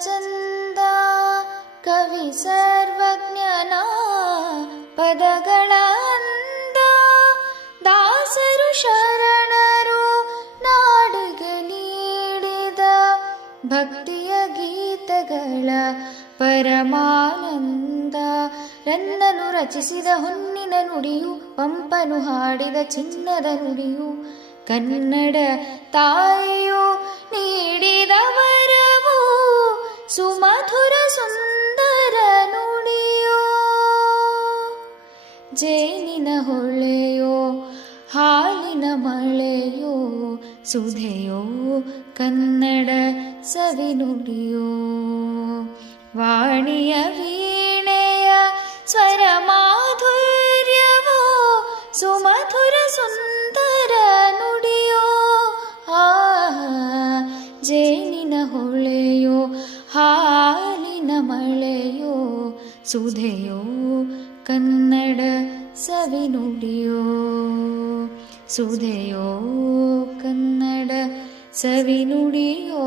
ಚಂದ ಕವಿ ಸರ್ವಜ್ಞನ ಪದಗಳ ಅಂದ ದಾಸರು ಶರಣರು ನಾಡಿಗೆ ನೀಡಿದ ಭಕ್ತಿಯ ಗೀತಗಳ ಪರಮಾನಂದ ರನ್ನನು ರಚಿಸಿದ ಹೊನ್ನಿನ ನುಡಿಯು ಪಂಪನು ಹಾಡಿದ ಚಿನ್ನದ ನುಡಿಯು ಕನ್ನಡ ತಾಯಿಯು ನೀಡಿದ ವರವು ಸುಮಧುರ ಸುಂದರ ನುಡಿಯೋ ಜೇನಿನ ಹೊಳೆಯೋ ಹಾಲಿನ ಮಳೆಯೋ ಸುಧೆಯೋ ಕನ್ನಡ ಸವಿನುಡಿಯೋ ವಾಣಿಯ ವೀಣೆಯ ಸ್ವರ ಮಾಧುರ್ಯವೋ ಸುಮಧುರ ಸುಂದರ ನುಡಿಯೋ ಜೇನಿನ ಹೊಳೆಯೋ ಹಾಲಿನ ಮಳೆಯೋ ಸುಧೆಯೋ ಕನ್ನಡ ಸವಿನುಡಿಯೋ ಸುಧೆಯೋ ಕನ್ನಡ ಸವಿನುಡಿಯೋ